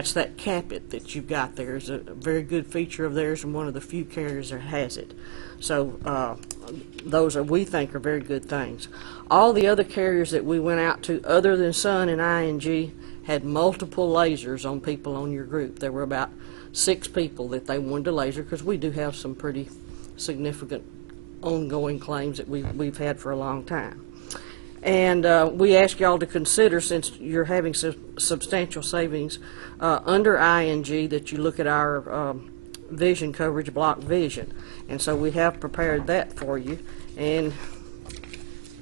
That's that Cap-It that you've got there. It's a very good feature of theirs and one of the few carriers that has it. So those are, we think, are very good things. All the other carriers that we went out to, other than Sun and ING, had multiple lasers on people on your group. There were about 6 people that they wanted to laser, because we do have some pretty significant ongoing claims that we've had for a long time. And we ask y'all to consider, since you're having substantial savings under ING, that you look at our vision coverage, block vision. And so we have prepared that for you. And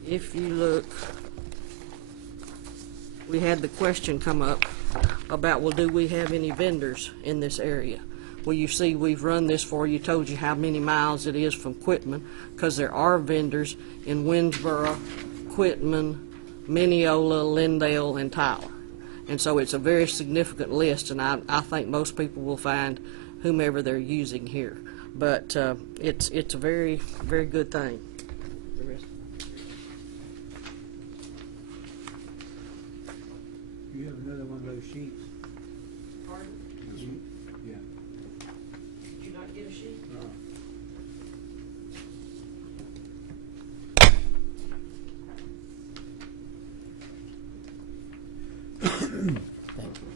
if you look, we had the question come up about, well, do we have any vendors in this area? Well, you see, we've run this for you, told you how many miles it is from Quitman, because there are vendors in Winnsboro, Quitman, Mineola, Lindale, and Tyler. And so it's a very significant list, and I think most people will find whomever they're using here. But it's a very, very good thing. You have another one of those sheets? Pardon? Yeah. Did you not get a sheet? No. Thank you.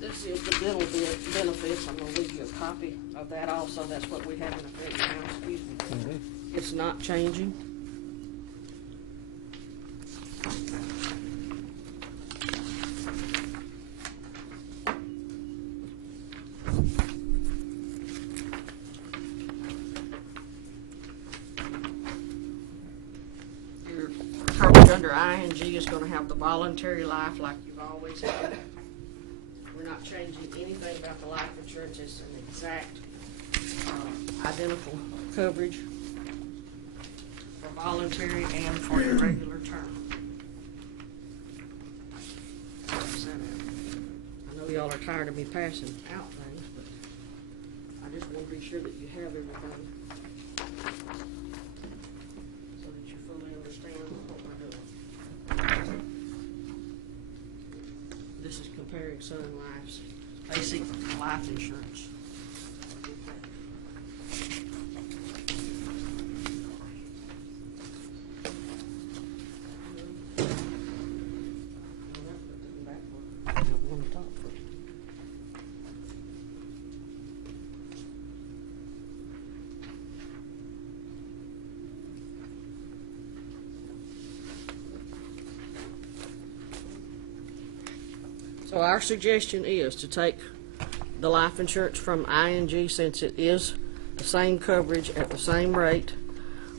This is the dental benefits. I'm going to leave you a copy of that also. That's what we have in effect now. Excuse me. Okay. It's not changing. Your coverage under ING is going to have the voluntary life like you've always had. We're not changing anything about the life insurance. It's an exact identical coverage for voluntary and for your regular term. I know y'all are tired of me passing out things, but I just want to be sure that you have everything so that you fully understand what we're doing. This is comparing Sun Life's basic life insurance. So our suggestion is to take the life insurance from ING, since it is the same coverage at the same rate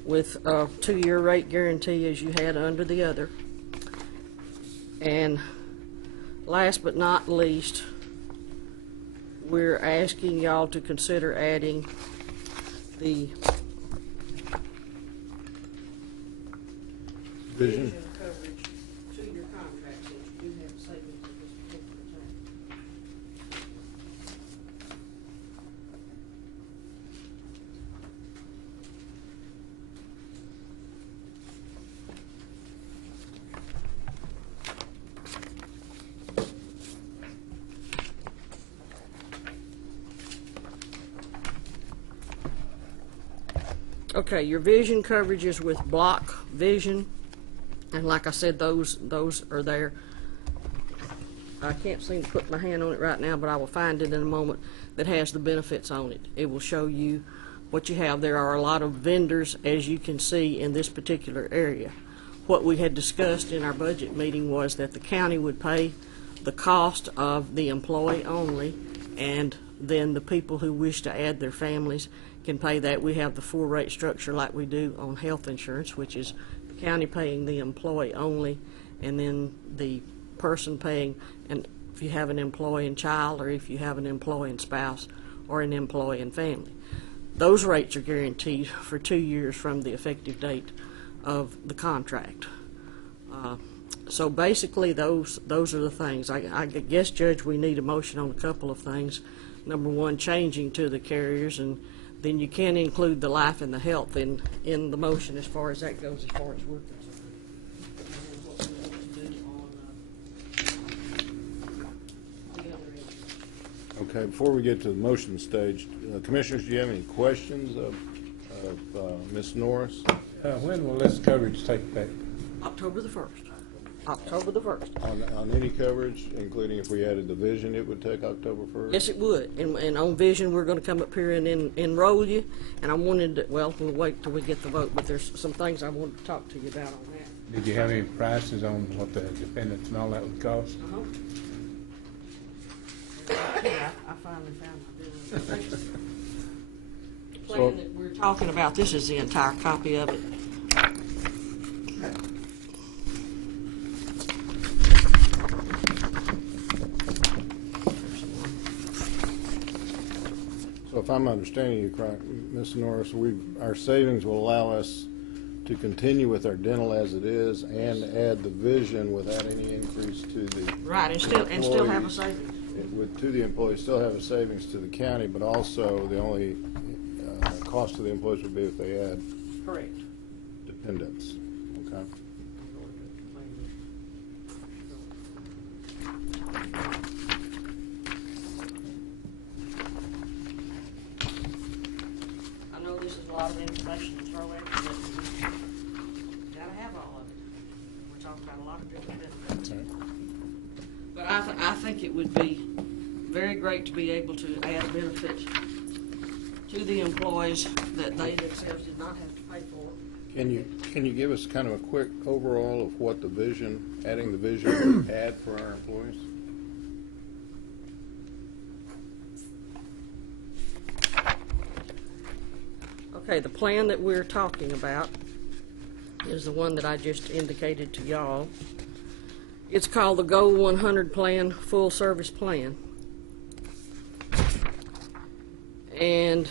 with a 2-year rate guarantee as you had under the other. And last but not least, we're asking y'all to consider adding the Vision. coverage to your contract, since you do have savings at this particular time. Okay, your vision coverage is with block vision, and like I said, those are there. I can't seem to put my hand on it right now, but I will find it in a moment, that has the benefits on it. It will show you what you have. There are a lot of vendors, as you can see, in this particular area. What we had discussed in our budget meeting was that the county would pay the cost of the employee only, and then the people who wish to add their families can pay that. We have the full rate structure like we do on health insurance, which is the county paying the employee only, and then the person paying, and if you have an employee and child, or if you have an employee and spouse, or an employee and family. Those rates are guaranteed for 2 years from the effective date of the contract. So basically those are the things. I guess, Judge, we need a motion on a couple of things. Number one, changing to the carriers, and then you can include the life and the health in the motion as far as that goes, as far as we're concerned. Okay, before we get to the motion stage, Commissioners, do you have any questions of Ms. Norris? When will this coverage take effect? October the 1st. October the 1st. On any coverage, including if we added the vision, it would take October 1st? Yes, it would. And on Vision, we're going to come up here and enroll you. And I wanted to, well, we'll wait till we get the vote, but there's some things I wanted to talk to you about on that. Did you have any prices on what the dependents and all that would cost? I finally found the plan that we're talking about. This is the entire copy of it. So if I'm understanding you correct, Ms. Norris, our savings will allow us to continue with our dental as it is and add the vision without any increase to the Right, and still have a employees. savings. To the employees, still have a savings to the county, but also the only cost to the employees would be if they add Correct. dependents. Okay. I know this is a lot of information to throw at you, but you gotta have all of it. We're talking about a lot of different benefits. But I think it would be very great to be able to add a benefit to the employees that they themselves did not have to pay for. Can you give us kind of a quick overall of what the vision, adding the vision would add for our employees? Okay, the plan that we're talking about is the one that I just indicated to y'all. It's called the Go 100 Plan, Full Service Plan. And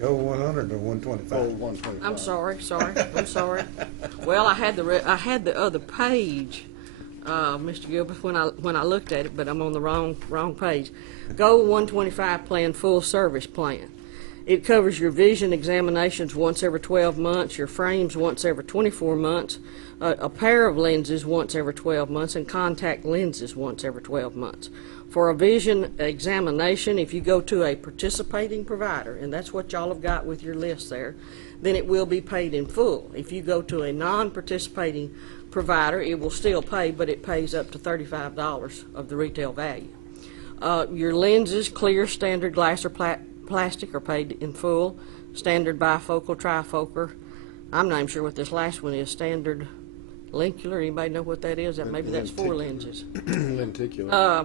Go 100 or 125? Oh, 125. I'm sorry. Well, I had the other page, Mr. Gilbert, when I looked at it, but I'm on the wrong page. Go 125 Plan, Full Service Plan. It covers your vision examinations once every 12 months, your frames once every 24 months, a pair of lenses once every 12 months, and contact lenses once every 12 months. For a vision examination, if you go to a participating provider, and that's what y'all have got with your list there, then it will be paid in full. If you go to a non-participating provider, it will still pay, but it pays up to $35 of the retail value. Your lenses, clear, standard glass, or plastic, are paid in full. Standard bifocal, trifocal. I'm not even sure what this last one is. Standard lenticular. Anybody know what that is? Maybe that's 4 lenses. Lenticular.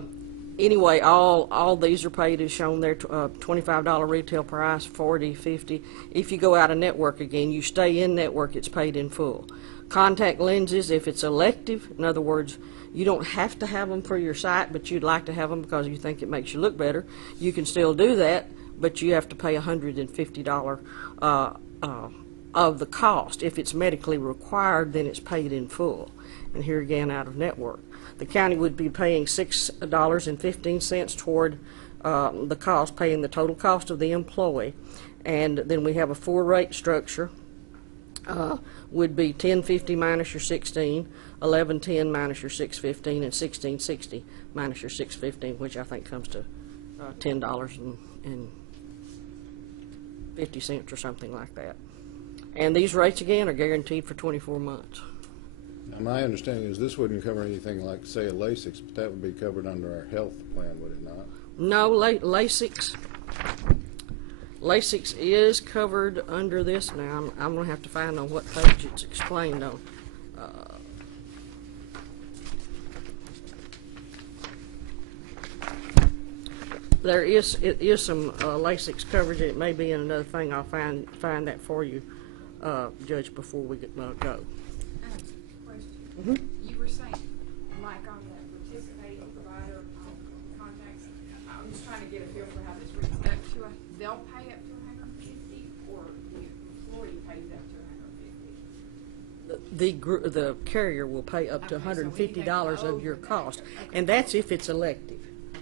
Anyway, all these are paid as shown there. $25 retail price, $40, $50. If you go out of network again, you stay in network, it's paid in full. Contact lenses, if it's elective, in other words, you don't have to have them for your sight, but you'd like to have them because you think it makes you look better, you can still do that, but you have to pay $150 of the cost. If it's medically required, then it's paid in full. And here again, out of network. The county would be paying $6.15 toward the cost, paying the total cost of the employee. And then we have a 4-rate structure. Would be $10.50 minus your $16, $11.10 minus your $6.15, and $16.60 minus your $6.15, which I think comes to $10.50 or something like that. And these rates again are guaranteed for 24 months. Now, my understanding is this wouldn't cover anything like, say, a LASIK, but that would be covered under our health plan, would it not? No, LASIK is covered under this. Now, I'm going to have to find on what page it's explained on. There is some LASIK coverage. It may be in another thing. I'll find that for you, Judge, before we go. Question. You were saying, like on the participating provider contacts, I'm just trying to get a feel for how this reads. They'll pay up to $150, or the employee pays up to $150? The carrier will pay up to Okay, so when you $150 go of your over cost, that, okay. and that's if it's elective.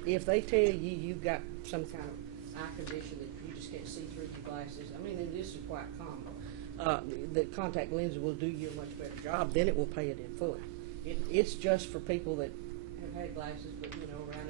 If they tell you you've got some kind of eye condition that you just can't see through your glasses, I mean, and this is quite common, the contact lens will do you a much better job, then it will pay it in full. It's just for people that have had glasses, but, you know, are